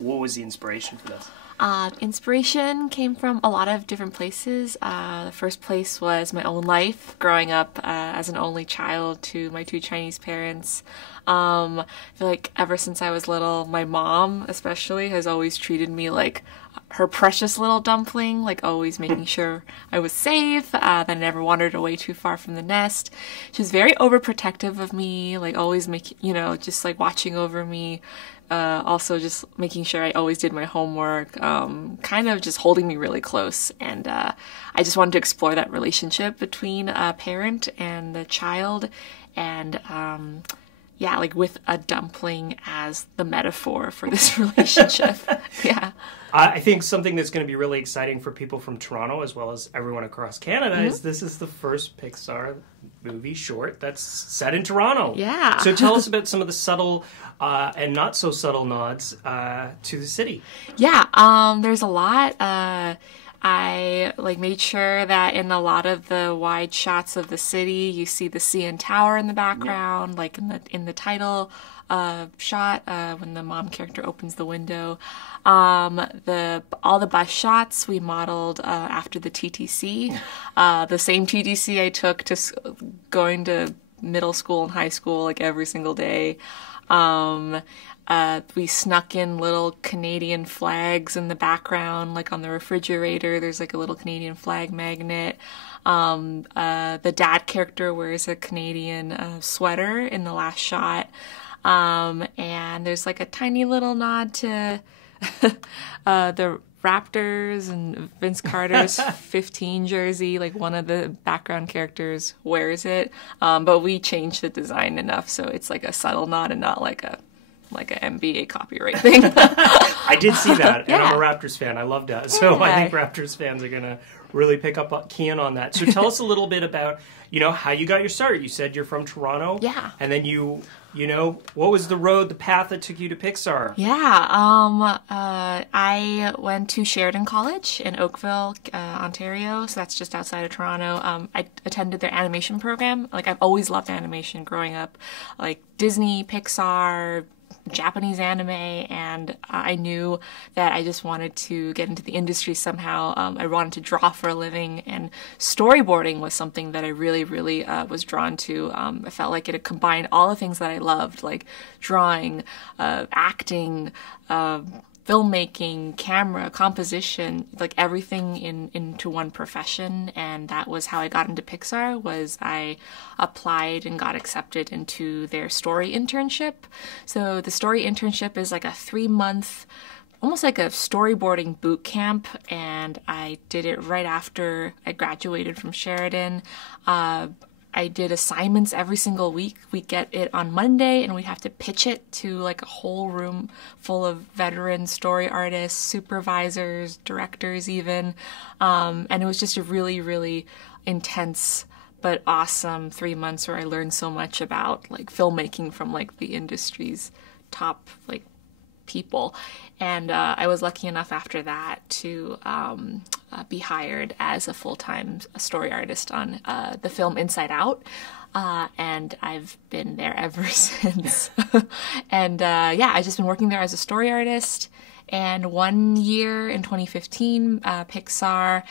What was the inspiration for this? Inspiration came from a lot of different places. The first place was my own life, growing up as an only child to my 2 Chinese parents. I feel like ever since I was little, my mom especially has always treated me like her precious little dumpling, like always making sure I was safe, that I never wandered away too far from the nest. She was very overprotective of me, like always making, just like watching over me. Also just making sure I always did my homework, kind of just holding me really close. And I just wanted to explore that relationship between a parent and the child. And yeah, like with a dumpling as the metaphor for this relationship. Yeah. I think something that's going to be really exciting for people from Toronto as well as everyone across Canada is this is the first Pixar movie short that's set in Toronto. Yeah. So tell us about some of the subtle and not so subtle nods to the city. Yeah, there's a lot. I made sure that in a lot of the wide shots of the city, you see the CN Tower in the background, like in the title shot when the mom character opens the window. All the bus shots we modeled after the TTC, the same TTC I took to going to middle school and high school like every single day. We snuck in little Canadian flags in the background, like on the refrigerator, there's like a little Canadian flag magnet. The dad character wears a Canadian sweater in the last shot. And there's like a tiny little nod to the Raptors and Vince Carter's 15 jersey, like one of the background characters wears it. But we changed the design enough so it's like a subtle nod and not like an NBA copyright thing. I did see that, and I'm a Raptors fan. I love that. So I think Raptors fans are going to really pick up key in on that. So tell us a little bit about, how you got your start. You said you're from Toronto. Yeah. And then what was the path that took you to Pixar? Yeah. I went to Sheridan College in Oakville, Ontario. So that's just outside of Toronto. I attended their animation program. Like, I've always loved animation growing up. Like, Disney, Pixar, Japanese anime, and I knew that I just wanted to get into the industry somehow. I wanted to draw for a living, and storyboarding was something that I really, really was drawn to. I felt like it had combined all the things that I loved, like drawing, acting, filmmaking, camera, composition, like everything into one profession. And that was how I got into Pixar. Was I applied and got accepted into their story internship. So the story internship is like a 3-month, almost like a storyboarding boot camp, and I did it right after I graduated from Sheridan. I did assignments every single week. We get it on Monday and we have to pitch it to like a whole room full of veteran story artists, supervisors, directors even. And it was just a really, really intense but awesome 3 months where I learned so much about like filmmaking from like the industry's top like people. And I was lucky enough after that to be hired as a full-time story artist on the film Inside Out. And I've been there ever since. And I've just been working there as a story artist. And 1 year in 2015, Pixar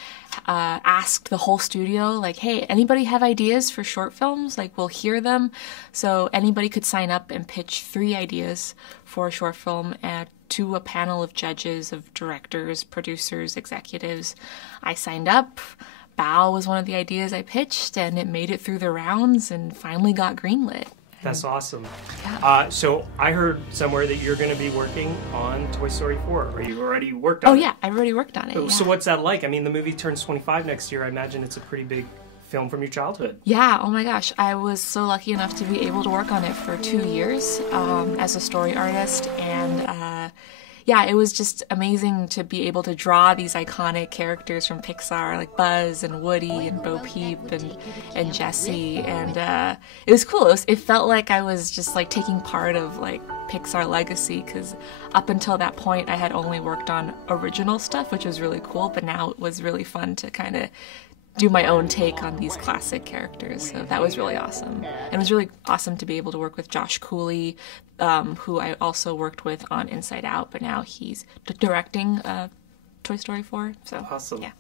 asked the whole studio, like, hey, anybody have ideas for short films? Like, we'll hear them. So anybody could sign up and pitch 3 ideas for a short film to a panel of judges, of directors, producers, executives. I signed up. Bao was one of the ideas I pitched, and it made it through the rounds and finally got greenlit. That's awesome. Yeah. So I heard somewhere that you're going to be working on Toy Story 4, or you already worked on it. Oh, yeah. I've already worked on it. So what's that like? I mean, the movie turns 25 next year. I imagine it's a pretty big film from your childhood. Yeah. Oh, my gosh. I was so lucky enough to be able to work on it for 2 years as a story artist. And it was just amazing to be able to draw these iconic characters from Pixar, like Buzz and Woody and Bo Peep and Jessie, and it was cool. It felt like I was just like taking part of like Pixar legacy, because up until that point I had only worked on original stuff, which was really cool, but now it was really fun to kind of do my own take on these classic characters. So that was really awesome. And it was really awesome to be able to work with Josh Cooley, who I also worked with on Inside Out, but now he's directing Toy Story 4. So awesome. Yeah.